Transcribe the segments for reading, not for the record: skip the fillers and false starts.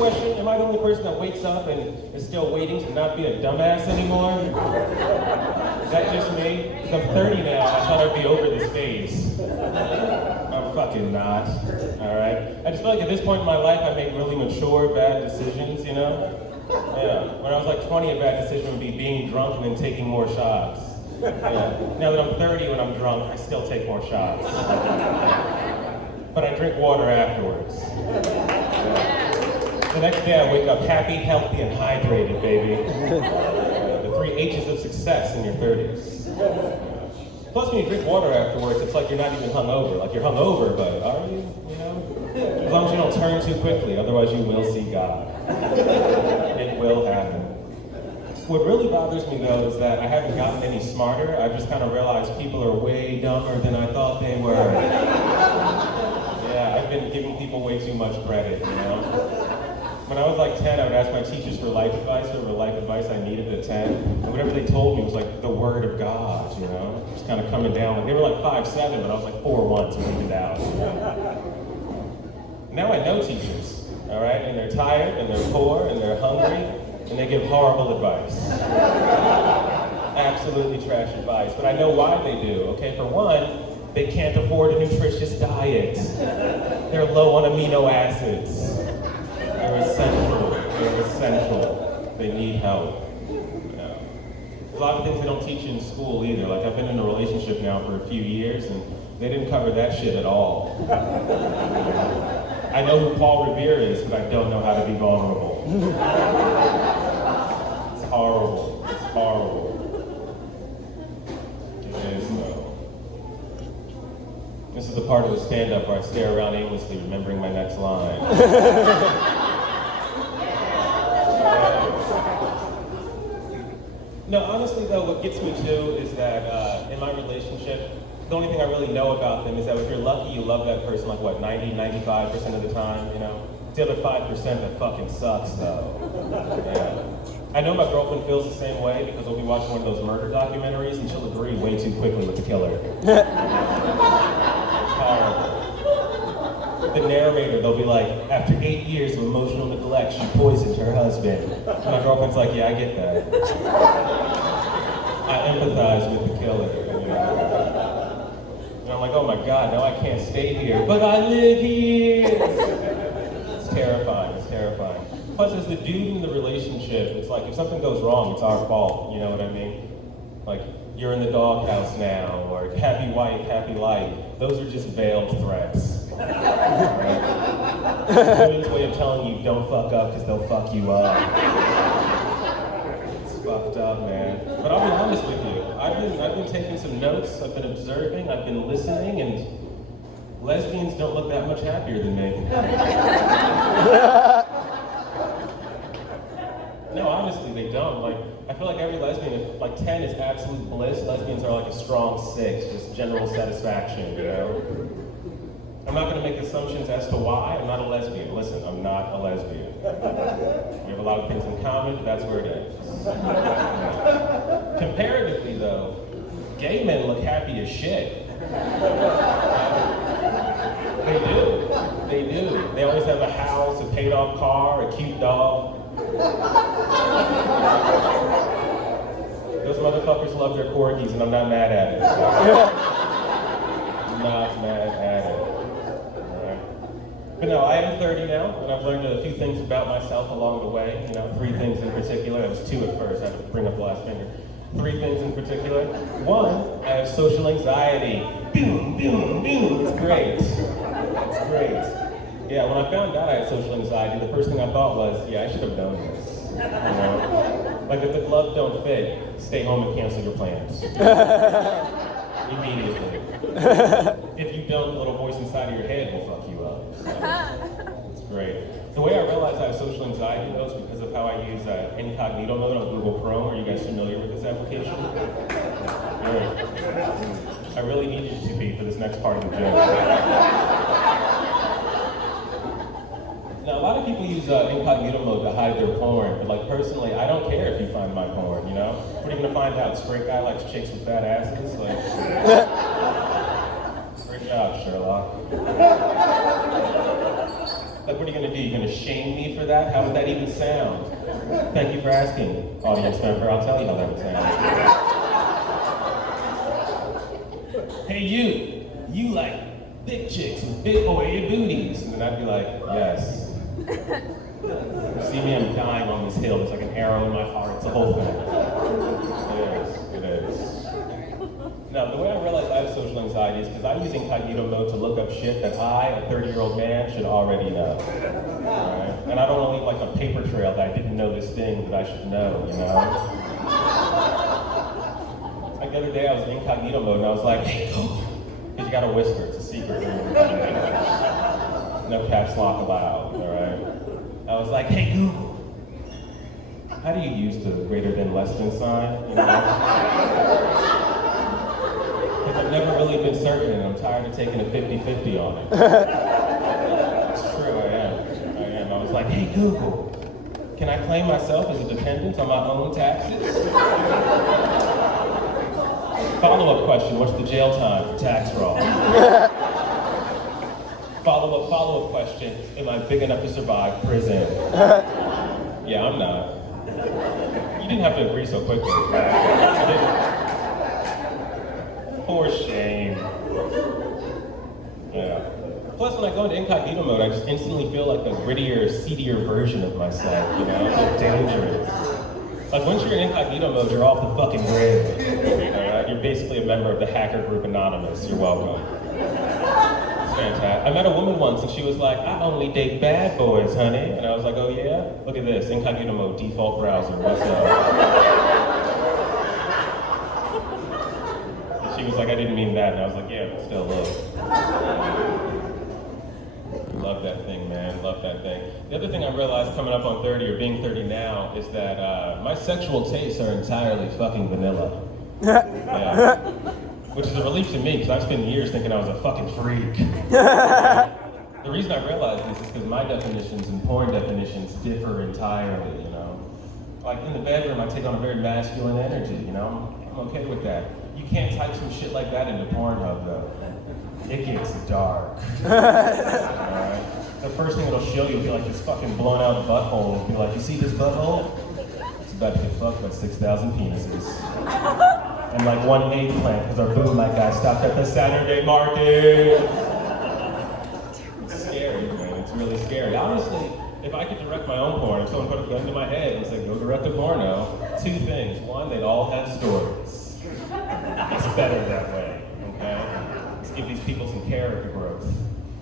question, am I the only person that wakes up and is still waiting to not be a dumbass anymore? Is that just me? Because I'm 30 now, I thought I'd be over this phase. I'm fucking not, all right? I just feel like at this point in my life, I make really mature, bad decisions, you know? Yeah, when I was like 20, a bad decision would be being drunk and then taking more shots. Yeah. Now that I'm 30, when I'm drunk, I still take more shots. But I drink water afterwards. Yeah. The next day I wake up happy, healthy, and hydrated, baby. The 3 H's of success in your 30s. Plus, when you drink water afterwards, it's like you're not even hungover. Like you're hungover, but are you? You know? As long as you don't turn too quickly, otherwise you will see God. It will happen. What really bothers me though is that I haven't gotten any smarter. I've just kind of realized people are way dumber than I thought they were. Yeah, I've been giving people way too much credit, you know? When I was like 10, I would ask my teachers for life advice, whatever life advice I needed at 10. And whatever they told me was like the word of God, you know? Just kind of coming down. Like, they were like 5'7", but I was like 4'1", so leave it out. Now I know teachers, all right? And they're tired, and they're poor, and they're hungry, and they give horrible advice. Absolutely trash advice, but I know why they do, okay? For one, they can't afford a nutritious diet. They're low on amino acids. They're essential. They need help. Yeah. A lot of things they don't teach in school either. Like I've been in a relationship now for a few years and they didn't cover that shit at all. I know who Paul Revere is, but I don't know how to be vulnerable. It's horrible. It's horrible. It is though. This is the part of the stand-up where I stare around aimlessly, remembering my next line. No, honestly though, what gets me too is that in my relationship, the only thing I really know about them is that if you're lucky, you love that person like what, 90, 95% of the time, you know? It's the other 5% that fucking sucks though. Yeah. I know my girlfriend feels the same way because we'll be watching one of those murder documentaries and she'll agree way too quickly with the killer. It's horrible. The narrator, they'll be like, after 8 years of emotional neglect, she poisoned her husband. And my girlfriend's like, yeah, I get that. I empathize with the killer. You know? And I'm like, oh my God, now I can't stay here, but I live here. It's terrifying, it's terrifying. Plus, as the dude in the relationship, it's like, if something goes wrong, it's our fault, you know what I mean? Like, you're in the doghouse now, or happy wife, happy life. Those are just veiled threats. Right? Women's way of telling you don't fuck up because they'll fuck you up. It's fucked up, man. But I'll be honest with you. I've been taking some notes, I've been observing, I've been listening, and lesbians don't look that much happier than me. No, honestly, they don't. Like, I feel like every lesbian, if like 10 is absolute bliss, lesbians are like a strong 6, just general satisfaction, you know? I'm not going to make assumptions as to why. I'm not a lesbian. Listen, I'm not a lesbian. We have a lot of things in common, but that's where it ends. Comparatively, though, gay men look happy as shit. They do. They do. They always have a house, a paid-off car, a cute dog. Those motherfuckers love their corgis, and I'm not mad at it. I'm not mad at it. But no, I am 30 now, and I've learned a few things about myself along the way. You know, 3 things in particular. It was 2 at first. I had to bring up the last finger. 3 things in particular. 1, I have social anxiety. Boom, boom, boom. It's great. It's great. Yeah, when I found out I had social anxiety, the first thing I thought was, yeah, I should have known this. You know? Like, if the gloves don't fit, stay home and cancel your plans. Immediately. If you don't, the little voice inside of your head will fuck you up. So, it's great. The way I realized I have social anxiety, though, is because of how I use incognito mode on Google Chrome. Are you guys familiar with this application? Right. I really need you to be for this next part of the joke. Now, a lot of people use incognito mode to hide their porn, but like personally, I don't care if you find my porn, you know? What are you gonna find out? Straight guy likes chicks with fat asses? Like, great job, Sherlock. Like, what are you gonna do? You're gonna shame me for that? How would that even sound? Thank you for asking, audience member. I'll tell you how that would sound. Hey, you like big chicks with big boy booties. And then I'd be like, yes. See me, I'm dying on this hill. There's like an arrow in my heart. It's a whole thing. It is. Now, the way I realize I have social anxiety is because I use incognito mode to look up shit that I, a 30-year-old man, should already know. Right? And I don't want to leave like a paper trail that I didn't know this thing that I should know, you know? Like the other day I was in incognito mode and I was like, hey, Google. Because you gotta whisper, it's a secret. No caps lock allowed, all right? I was like, hey, Google. How do you use the greater than less than sign, you know? Because I've never really been certain and I'm tired of taking a 50-50 on it. It's true, I am. I was like, hey Google, can I claim myself as a dependent on my own taxes? Follow-up question, what's the jail time for tax fraud? Follow-up question, am I big enough to survive prison? Yeah, I'm not. You didn't have to agree so quickly. For shame. Yeah. Plus, when I go into incognito mode, I just instantly feel like a grittier, seedier version of myself, you know? It's like dangerous. Like, once you're in incognito mode, you're off the fucking grid. Right? You're basically a member of the hacker group Anonymous. You're welcome. It's fantastic. I met a woman once, and she was like, I only date bad boys, honey. And I was like, oh yeah? Look at this, incognito mode, default browser, what's up? She was like, I didn't mean that, and I was like, yeah, but still, look. Love that thing, man, love that thing. The other thing I realized coming up on 30 or being 30 now is that my sexual tastes are entirely fucking vanilla. Yeah. Which is a relief to me, because I've spent years thinking I was a fucking freak. The reason I realized this is because my definitions and porn definitions differ entirely, you know? Like in the bedroom, I take on a very masculine energy, you know? I'm okay with that. You can't type some shit like that into Pornhub, though. It gets dark. Alright? The first thing it'll show you will be like this fucking blown out butthole. It'll be like, you see this butthole? It's about to get fucked by 6,000 penises. And like one eggplant, because our boom light guy stopped at the Saturday market. It's scary, man. It's really scary. Honestly, if I could direct my own porn, if someone put a gun to my head and said, go direct a porno, two things. One, they'd all have stories. It's better that way, okay? Let's give these people some character growth,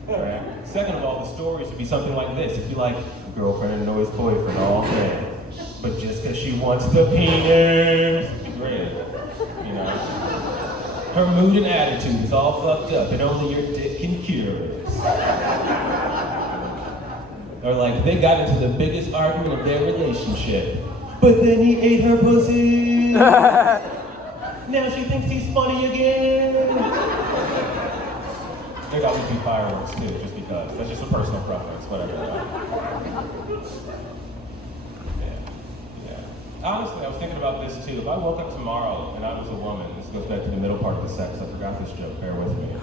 right? Second of all, the stories would be something like this. If you like girlfriend annoys boyfriend all day, but just because she wants the penis, it'd be great, you know? Her mood and attitude is all fucked up, and only your dick can cure it. Or like, they got into the biggest argument of their relationship, but then he ate her pussy. Now she thinks he's funny again. There'd always be fireworks too, just because. That's just a personal preference, whatever. Yeah. Honestly, I was thinking about this too. If I woke up tomorrow and I was a woman, this goes back to the middle part of the sex, I forgot this joke, bear with me.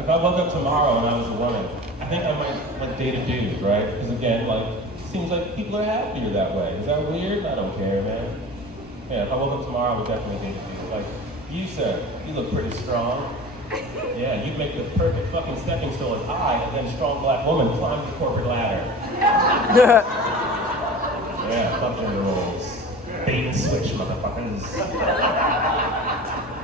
If I woke up tomorrow and I was a woman, I think I might like date a dude, right? Because again, like, it seems like people are happier that way. Is that weird? I don't care, man. Yeah, if I woke up tomorrow, I would definitely date a dude. Like, you sir, you look pretty strong. Yeah, you'd make the perfect fucking stepping stone as I, and then strong black woman, climb the corporate ladder. Yeah, fuck gender roles. Bait and switch, motherfuckers.